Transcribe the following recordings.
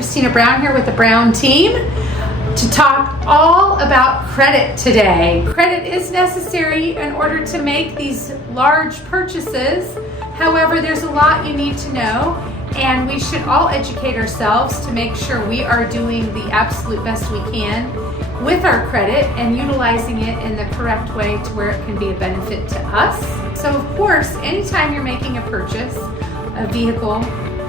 Christina Brown here with the Brown team to talk all about credit today. Credit is necessary in order to make these large purchases. However, there's a lot you need to know, and we should all educate ourselves to make sure we are doing the absolute best we can with our credit and utilizing it in the correct way to where it can be a benefit to us. So of course, anytime you're making a purchase, a vehicle,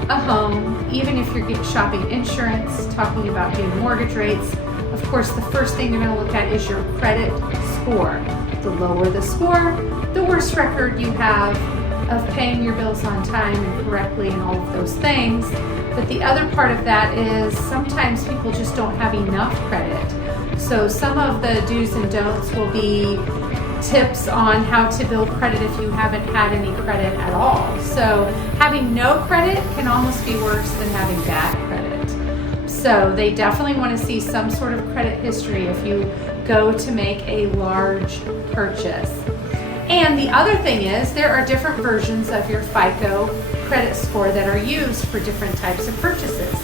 a home, even if you're shopping insurance, talking about doing mortgage rates, of course the first thing you're going to look at is your credit score. The lower the score, the worse record you have of paying your bills on time and correctly and all of those things. But the other part of that is sometimes people just don't have enough credit. So some of the do's and don'ts will be tips on how to build credit if you haven't had any credit at all. So having no credit can almost be worse than having bad credit. So they definitely want to see some sort of credit history if you go to make a large purchase. And the other thing is there are different versions of your FICO credit score that are used for different types of purchases.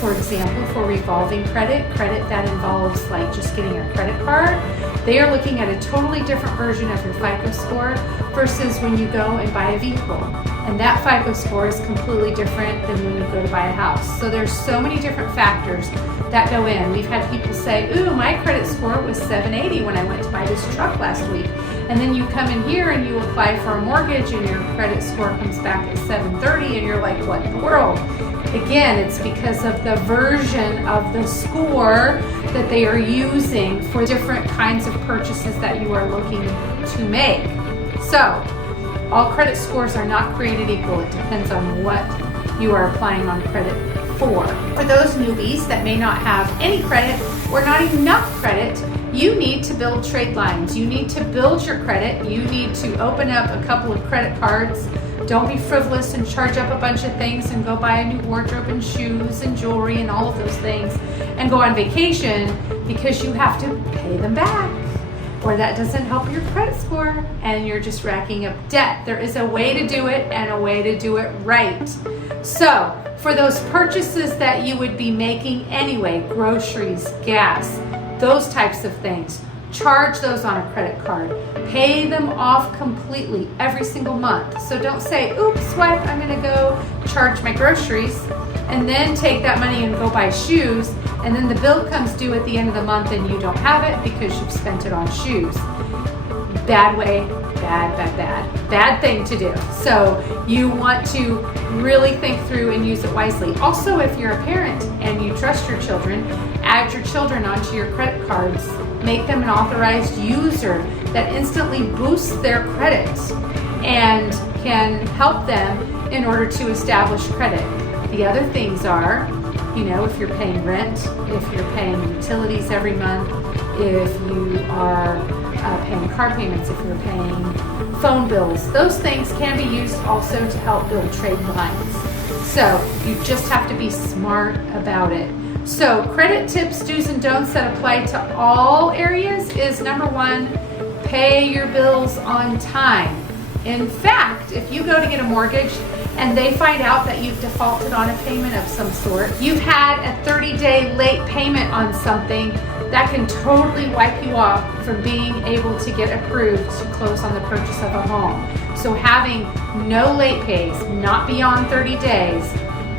For example, for revolving credit that involves like just getting a credit card, they are looking at a totally different version of your FICO score versus when you go and buy a vehicle. And that FICO score is completely different than when you go to buy a house. So there's so many different factors that go in. We've had people say, ooh, my credit score was 780 when I went to buy this truck last week. And then you come in here and you apply for a mortgage and your credit score comes back at 730 and you're like, what in the world? Again, it's because of the version of the score that they are using for different kinds of purchases that you are looking to make. So, all credit scores are not created equal. It depends on what you are applying on credit for. For those newbies that may not have any credit or not enough credit, you need to build trade lines. You need to build your credit. You need to open up a couple of credit cards. Don't be frivolous and charge up a bunch of things and go buy a new wardrobe and shoes and jewelry and all of those things and go on vacation because you have to pay them back, or that doesn't help your credit score and you're just racking up debt. There is a way to do it and a way to do it right. So for those purchases that you would be making anyway, groceries, gas, those types of things, charge those on a credit card. Pay them off completely every single month. So don't say, oops, swipe, I'm gonna go charge my groceries and then take that money and go buy shoes, and then the bill comes due at the end of the month and you don't have it because you've spent it on shoes. Bad way, bad thing to do. So you want to really think through and use it wisely. Also, if you're a parent and you trust your children, add your children onto your credit cards. Make them an authorized user that instantly boosts their credit and can help them in order to establish credit. The other things are, if you're paying rent, if you're paying utilities every month, if you are paying car payments, if you're paying phone bills, those things can be used also to help build trade lines. So you just have to be smart about it. So credit tips, do's and don'ts that apply to all areas is number one, pay your bills on time. In fact, if you go to get a mortgage and they find out that you've defaulted on a payment of some sort, you've had a 30-day late payment on something, that can totally wipe you off from being able to get approved to close on the purchase of a home. So having no late pays, not beyond 30 days,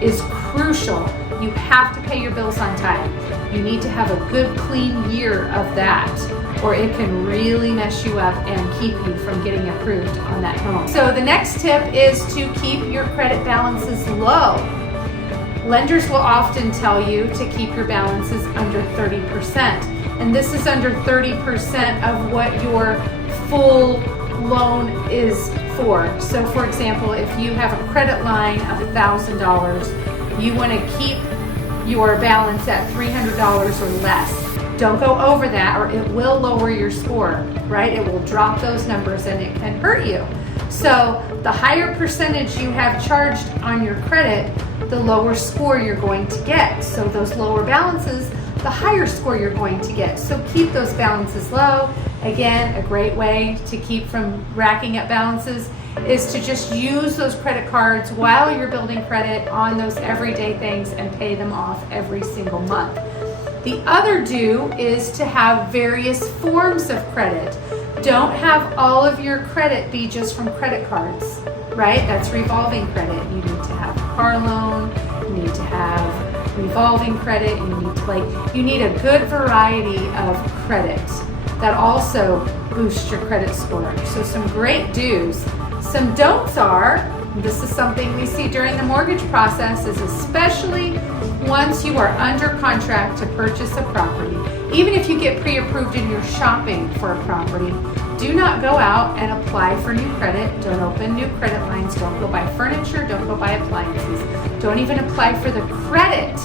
is crucial. You have to pay your bills on time. You need to have a good, clean year of that, or it can really mess you up and keep you from getting approved on that home. So the next tip is to keep your credit balances low. Lenders will often tell you to keep your balances under 30%. And this is under 30% of what your full loan is for. So for example, if you have a credit line of $1,000, you want to keep your balance at $300 or less. Don't go over that or it will lower your score, right? It will drop those numbers and it can hurt you. So the higher percentage you have charged on your credit, the lower score you're going to get. So those lower balances, the higher score you're going to get. So keep those balances low. Again, a great way to keep from racking up balances is to just use those credit cards while you're building credit on those everyday things and pay them off every single month. The other do is to have various forms of credit. Don't have all of your credit be just from credit cards, right? That's revolving credit. You need to have a car loan, you need to have revolving credit, you need a good variety of credit that also boosts your credit score. So some great do's. Some don'ts are, this is something we see during the mortgage process, is especially once you are under contract to purchase a property. Even if you get pre-approved and you're shopping for a property, do not go out and apply for new credit. Don't open new credit lines. Don't go buy furniture. Don't go buy appliances. Don't even apply for the credit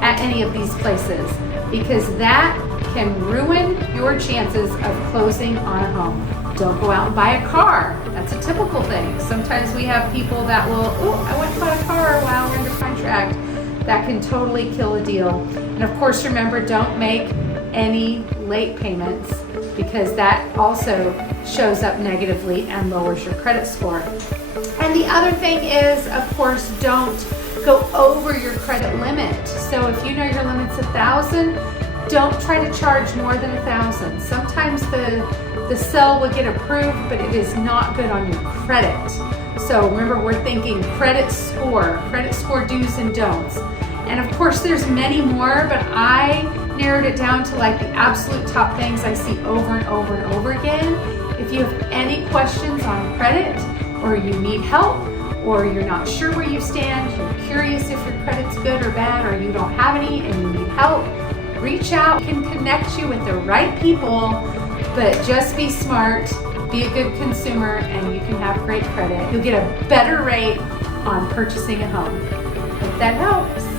at any of these places, because that can ruin your chances of closing on a home. Don't go out and buy a car. That's a typical thing. Sometimes we have people that will, I went and bought a car while we're under contract. That can totally kill a deal. And of course, remember, don't make any late payments, because that also shows up negatively and lowers your credit score. And the other thing is, of course, don't go over your credit limit. So if you know your limit's $1,000, don't try to charge more than $1,000. Sometimes the sell will get approved, but it is not good on your credit. So remember, we're thinking credit score do's and don'ts. And of course, there's many more, but I narrowed it down to like the absolute top things I see over and over and over again. If you have any questions on credit, or you need help, or you're not sure where you stand, you're curious if your credit's good or bad, or you don't have any and you need help, reach out. We can connect you with the right people, but just be smart, be a good consumer, and you can have great credit. You'll get a better rate on purchasing a home. Hope that helps.